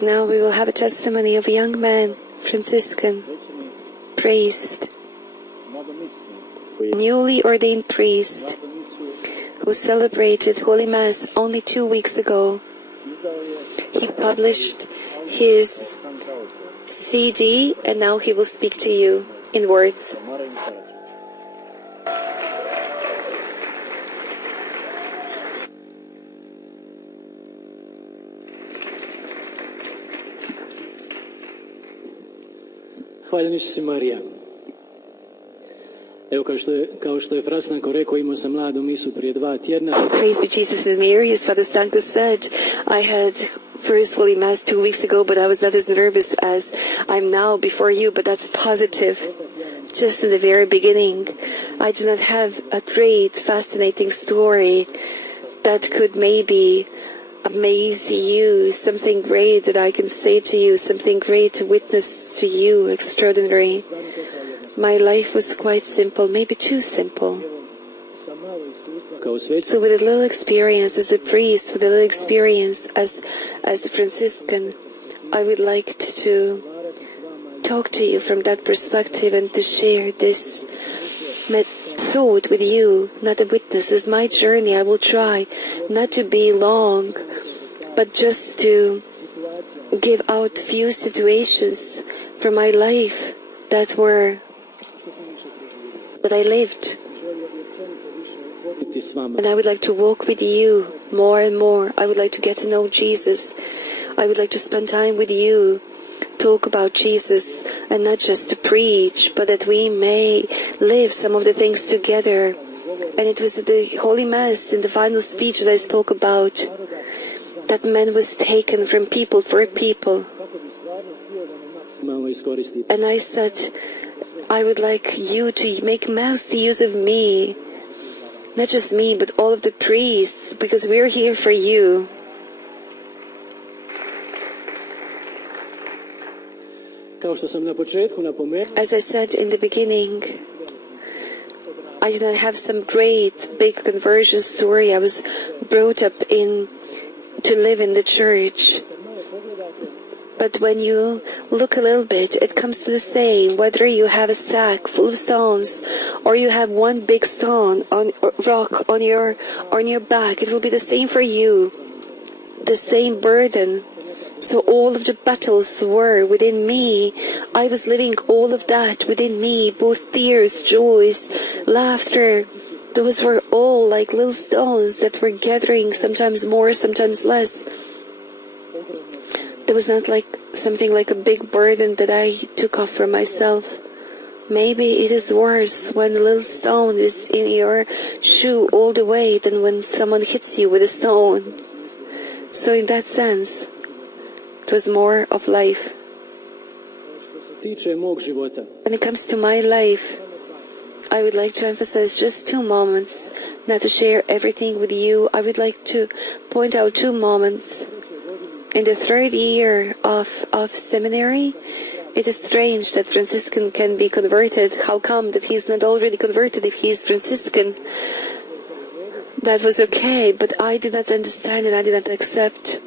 But now we will have a testimony of a young man, Franciscan, priest, newly ordained priest, who celebrated Holy Mass only 2 weeks ago. He published his CD and now he will speak to you in words. Hvala si Marija. Evo kao što je Frasnanko rekao, imao sam mladu misu prije 2 tjedna. Praise be Jesus and Mary. As Father Stanko said, I had first Holy Mass 2 weeks ago, but I was not as nervous as I'm now before you, but that's positive. Just in the very beginning, I do not have a great, fascinating story that could maybe amaze you, something great that I can say to you, something great to witness to you, extraordinary. My life was quite simple, maybe too simple. So with a little experience as a priest, with a little experience as a Franciscan, I would like to talk to you from that perspective and to share this thought with you, not a witness. As my journey, I will try not to be long, but just to give out few situations from my life that I lived. And I would like to walk with you more and more. I would like to get to know Jesus. I would like to spend time with you, talk about Jesus, and not just to preach, but that we may live some of the things together. And it was at the Holy Mass, in the final speech that I spoke about, that man was taken from people for people. And I said, I would like you to make most use of me. Not just me, but all of the priests, because we're here for you. As I said in the beginning, I did not have some great big conversion story. I was brought up to live in the church. But when you look a little bit, it comes to the same, whether you have a sack full of stones or you have one big stone rock on your back, it will be the same for you, the same burden. So all of the battles were within me. I was living all of that within me, both tears, joys, laughter. Those were all like little stones that were gathering, sometimes more, sometimes less. There was not like something like a big burden that I took off for myself. Maybe it is worse when a little stone is in your shoe all the way than when someone hits you with a stone. So in that sense, it was more of life. When it comes to my life, I would like to emphasize just 2 moments, not to share everything with you. I would like to point out 2 moments. In the 3rd year of seminary, it is strange that Franciscan can be converted. How come that he's not already converted if he is Franciscan? That was okay, but I did not understand and I did not accept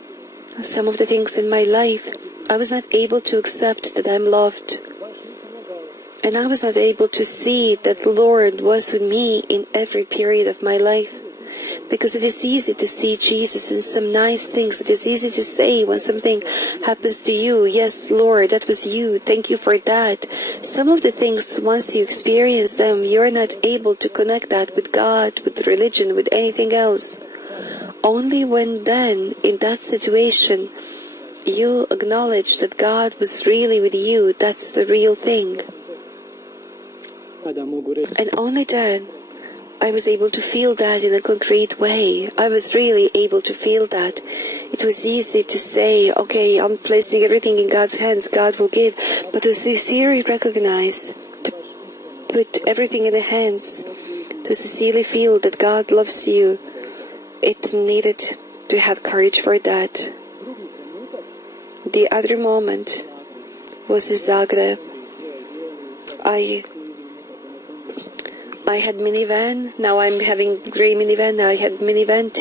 some of the things in my life. I was not able to accept that I'm loved. And I was not able to see that the Lord was with me in every period of my life. Because it is easy to see Jesus in some nice things. It is easy to say when something happens to you, yes, Lord, that was you. Thank you for that. Some of the things, once you experience them, you're not able to connect that with God, with religion, with anything else. Only when then, in that situation, you acknowledge that God was really with you, that's the real thing. And only then, I was able to feel that in a concrete way. I was really able to feel that. It was easy to say, okay, I'm placing everything in God's hands, God will give. But to sincerely recognize, to put everything in the hands, to sincerely feel that God loves you, it needed to have courage for that. The other moment was in Zagreb. I had minivan, now I'm having gray minivan, now I had minivan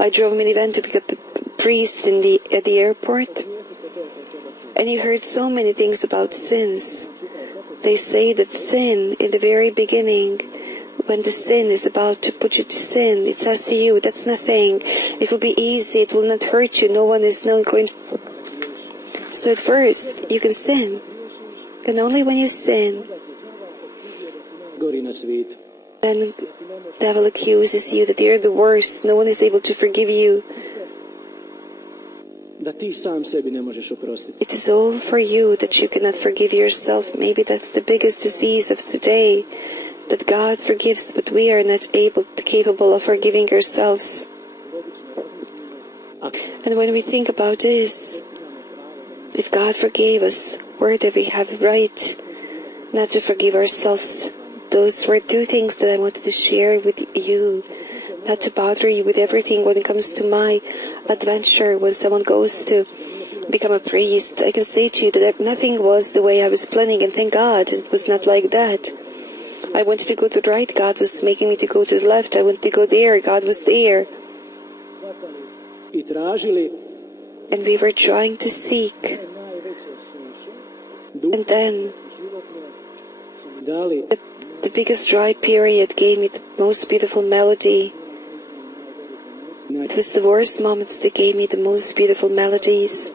I drove minivan to pick up a priest at the airport. And you heard so many things about sins. They say that sin, in the very beginning, when the sin is about to put you to sin, it says to you, that's nothing. It will be easy. It will not hurt you. No one is not going to... So at first, you can sin. And only when you sin, then the devil accuses you that you're the worst. No one is able to forgive you. It is all for you that you cannot forgive yourself. Maybe that's the biggest disease of today, that God forgives, but we are not capable of forgiving ourselves. And when we think about this, if God forgave us, where did we have right not to forgive ourselves? Those were two things that I wanted to share with you, not to bother you with everything when it comes to my adventure. When someone goes to become a priest, I can say to you that nothing was the way I was planning, and thank God it was not like that. I wanted to go to the right, God was making me to go to the left. I wanted to go there, God was there. And we were trying to seek. And then the biggest dry period gave me the most beautiful melody. It was the worst moments that gave me the most beautiful melodies.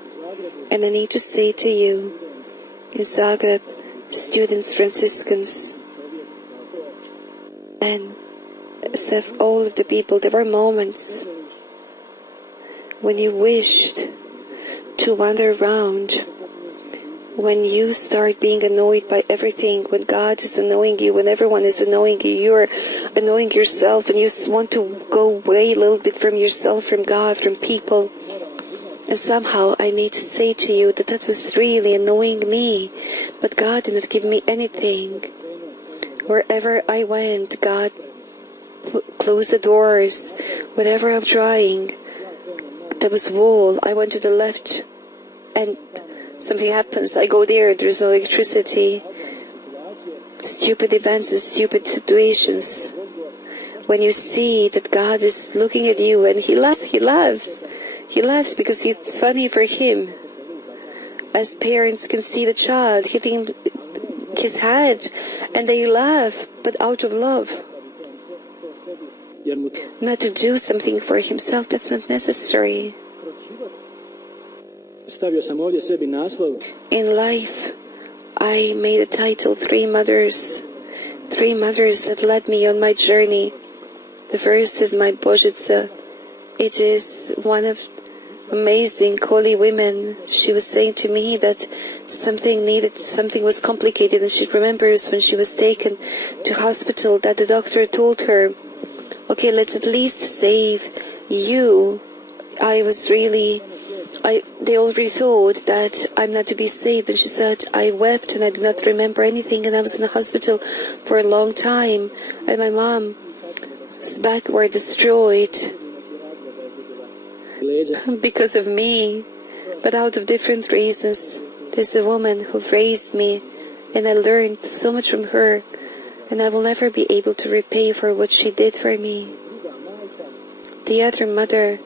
And I need to say to you, in Zagreb, students, Franciscans, and all of the people, there were moments when you wished to wander around, when you start being annoyed by everything, when God is annoying you, when everyone is annoying you, you're annoying yourself, and you want to go away a little bit from yourself, from God, from people. And somehow I need to say to you that that was really annoying me, but God did not give me anything. Wherever I went, God closed the doors. Whatever I'm trying, there was wall. I went to the left, and something happens. I go there, there's no electricity. Stupid events and stupid situations. When you see that God is looking at you and He laughs. He laughs because it's funny for Him. As parents can see the child hitting his head and they laugh, but out of love. Not to do something for himself, that's not necessary. In life, I made a title, Three Mothers that led me on my journey. The first is my Božica. It is one of amazing holy women. She was saying to me that something was complicated, and she remembers when she was taken to hospital that the doctor told her, okay, let's at least save you. They already thought that I'm not to be saved. And she said, I wept and I do not remember anything, and I was in the hospital for a long time, and my mom's back were destroyed because of me, but out of different reasons. There's a woman who raised me, and I learned so much from her, and I will never be able to repay for what she did for me. The other mother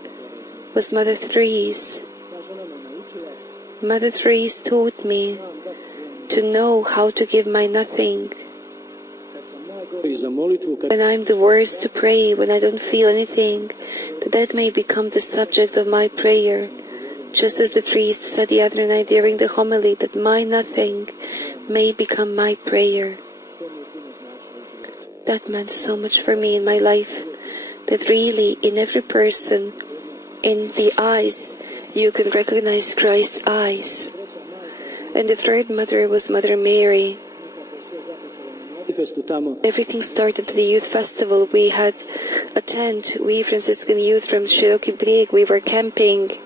was Mother Therese. Mother Therese taught me to know how to give my nothing. When I'm the worst to pray, when I don't feel anything, that may become the subject of my prayer. Just as the priest said the other night during the homily, that my nothing may become my prayer. That meant so much for me in my life, that really in every person, in the eyes, you can recognize Christ's eyes. And the third mother was Mother Mary. Everything started at the youth festival. We had a tent, we Franciscan youth from Široki Brijeg, we were camping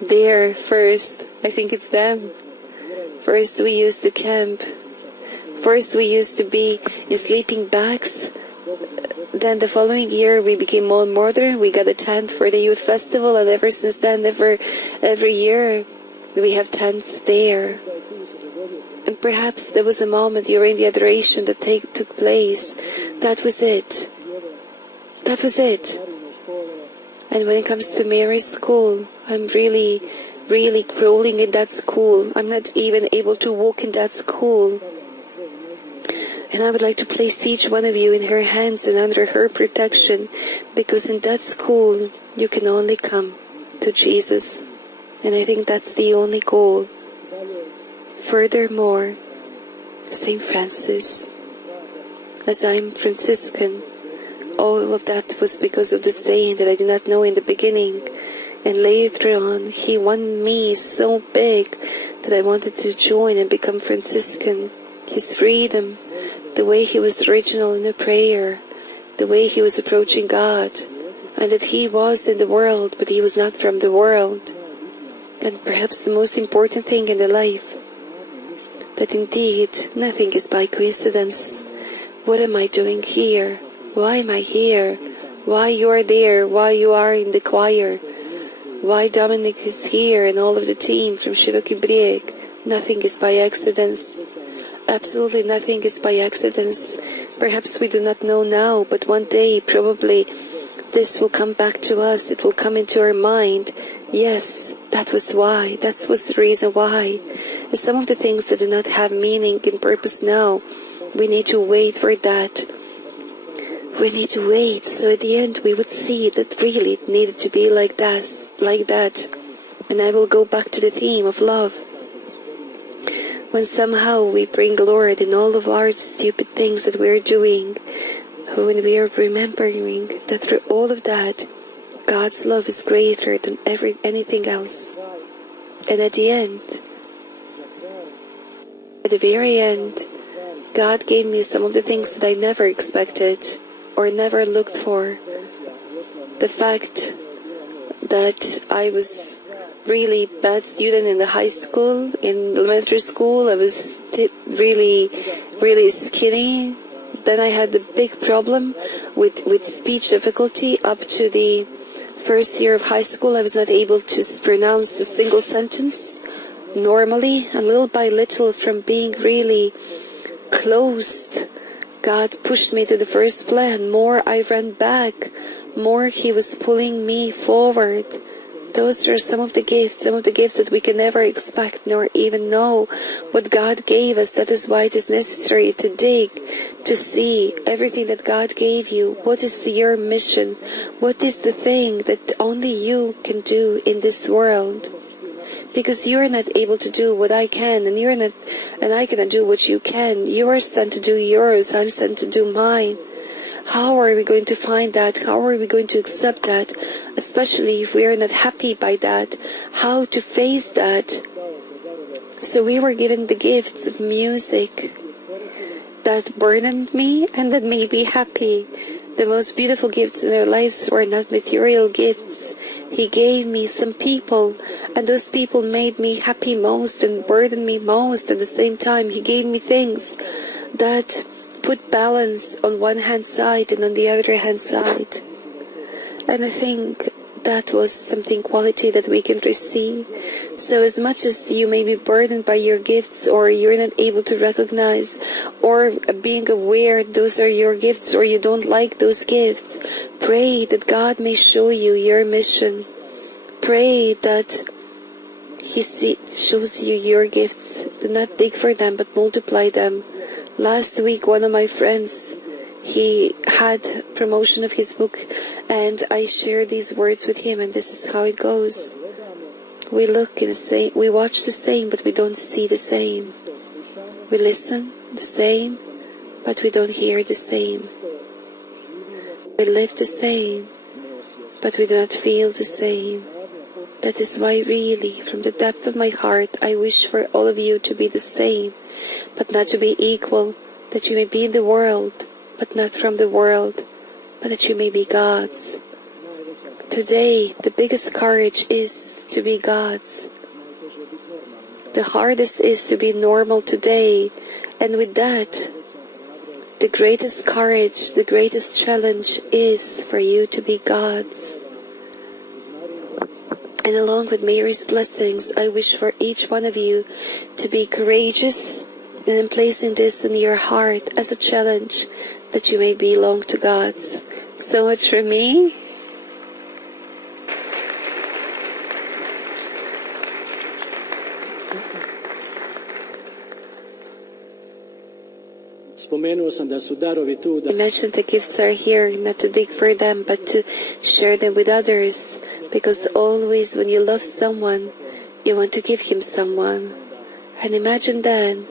there first. I think it's them. First we used to camp. First we used to be in sleeping bags. Then the following year we became more modern. We got a tent for the youth festival, and ever since then, every year we have tents there. And perhaps there was a moment during the adoration that took place. That was it. That was it. And when it comes to Mary's school, I'm really really crawling in that school. I'm not even able to walk in that school. And I would like to place each one of you in her hands and under her protection, because in that school you can only come to Jesus. And I think that's the only goal. Furthermore, St. Francis, as I'm Franciscan, all of that was because of the saying that I did not know in the beginning. And later on, he won me so big that I wanted to join and become Franciscan. His freedom, the way he was original in the prayer, the way he was approaching God, and that he was in the world, but he was not from the world. And perhaps the most important thing in the life, that indeed nothing is by coincidence. What am I doing here? Why am I here? Why you are there? Why you are in the choir? Why Dominic is here and all of the team from Široki Brijeg? Nothing is by accidents. Absolutely nothing is by accidents. Perhaps we do not know now, but one day probably this will come back to us. It will come into our mind. Yes, that was why. That was the reason why. And some of the things that do not have meaning and purpose now, we need to wait for that. We need to wait, so at the end we would see that really it needed to be like that. And I will go back to the theme of love. When somehow we bring Lord in all of our stupid things that we're doing, when we are remembering that through all of that, God's love is greater than anything else. And at the end, at the very end, God gave me some of the things that I never expected or never looked for. The fact that I was really bad student in the high school, in elementary school, I was really skinny. Then I had a big problem with speech difficulty. Up to the first year of high school, I was not able to pronounce a single sentence normally. And little by little, from being really closed, God pushed me to the first plan. More I ran back, more He was pulling me forward. Those are some of the gifts that we can never expect nor even know what God gave us. That is why it is necessary to dig, to see everything that God gave you. What is your mission? What is the thing that only you can do in this world? Because you are not able to do what I can, and I cannot do what you can. You are sent to do yours, I'm sent to do mine. How are we going to find that? How are we going to accept that? Especially if we are not happy by that. How to face that? So we were given the gifts of music that burdened me and that made me happy. The most beautiful gifts in our lives were not material gifts. He gave me some people, and those people made me happy most and burdened me most. At the same time, He gave me things that put balance on one hand side and on the other hand side. And I think that was something quality that we can receive. So as much as you may be burdened by your gifts, or you're not able to recognize or being aware those are your gifts, or you don't like those gifts, pray that God may show you your mission. Pray that He shows you your gifts. Do not dig for them, but multiply them. Last week, one of my friends, he had promotion of his book, and I shared these words with him, and this is how it goes. We look in the same, we watch the same, but we don't see the same. We listen the same, but we don't hear the same. We live the same, but we do not feel the same. That is why really, from the depth of my heart, I wish for all of you to be the same, but not to be equal, that you may be in the world, but not from the world, but that you may be God's. Today, the biggest courage is to be God's. The hardest is to be normal today, and with that, the greatest courage, the greatest challenge is for you to be God's. And along with Mary's blessings, I wish for each one of you to be courageous, and in placing this in your heart as a challenge, that you may belong to God's. So much from me. Spomenuo sam da su darovi tu da I mentioned the gifts are here not to dig for them, but to share them with others. Because always when you love someone, you want to give him someone. And imagine then,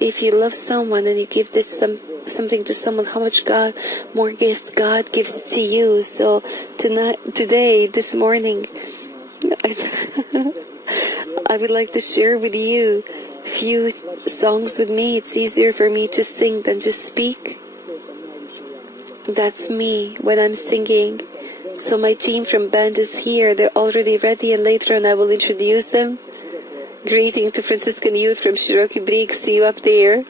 if you love someone and you give something to someone, how much more gifts God gives to you. So this morning, I would like to share with you few songs with me. It's easier for me to sing than to speak. That's me when I'm singing. So my team from band is here. They're already ready, and later on I will introduce them. Greeting to Franciscan youth from Široki Brig. See you up there.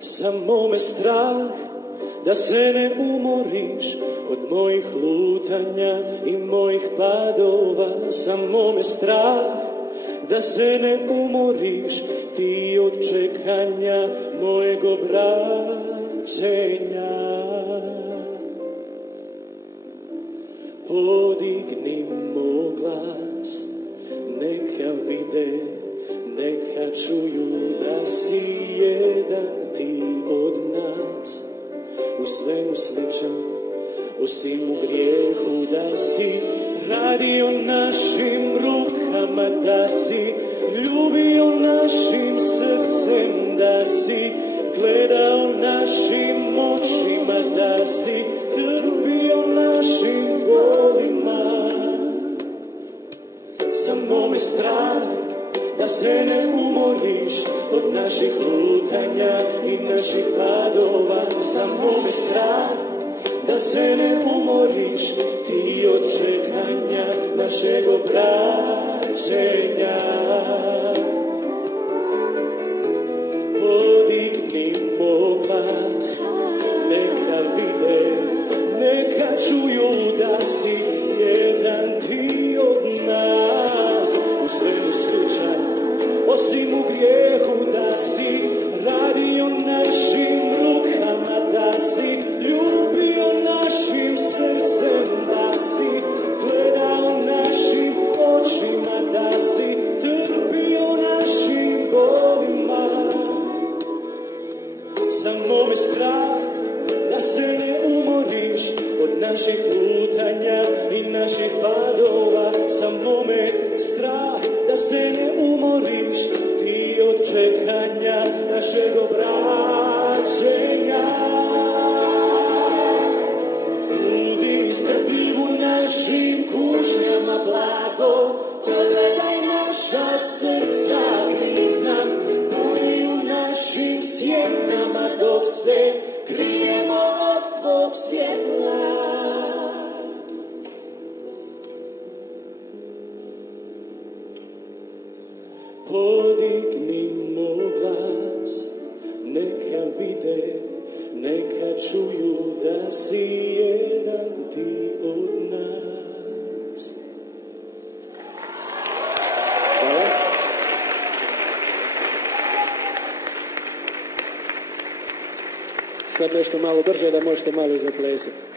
Samo me strah da se ne umoriš od mojih lutanja i mojih padova. Samo me strah da se ne umoriš ti od čekanja mojeg obraćenja. Podigni moj glas, neka vide, neka čuju da si jedan ti od nas. U svemu sličan, osim u grijehu, da si radio našim rukama, da si ljubio našim srcem, da si gledao našim očima, da si trpio našim bolima. Samo me strah da se ne umoriš od naših lutanja i naših padova. Samo me strah da se ne umoriš ti od čekanja našeg obraćenja. Podigni moj glas, neka vide, neka čuju da si jedan ti od nas. U svemu sličan, osim u grijehu, da si radio našim rukama, da si ljubio našim srcem, da si gledao našim očima, da si trpio našim bolima. Samo me strah da se ne umoriš od naših lutanja i naših padova. Samo me strah da se ne umoriš ti od čekanja našeg obraćenja. Budi strpljiv u našim kušnjama blago, pogledaj naša srca grizna. Budi u našim sjenama dok se krijemo od tvog svjetla. Podigni moj glas, neka vide, neka čuju da si jedan ti od nas. Hvala. sad nešto malo brže da možete malo zaplesati.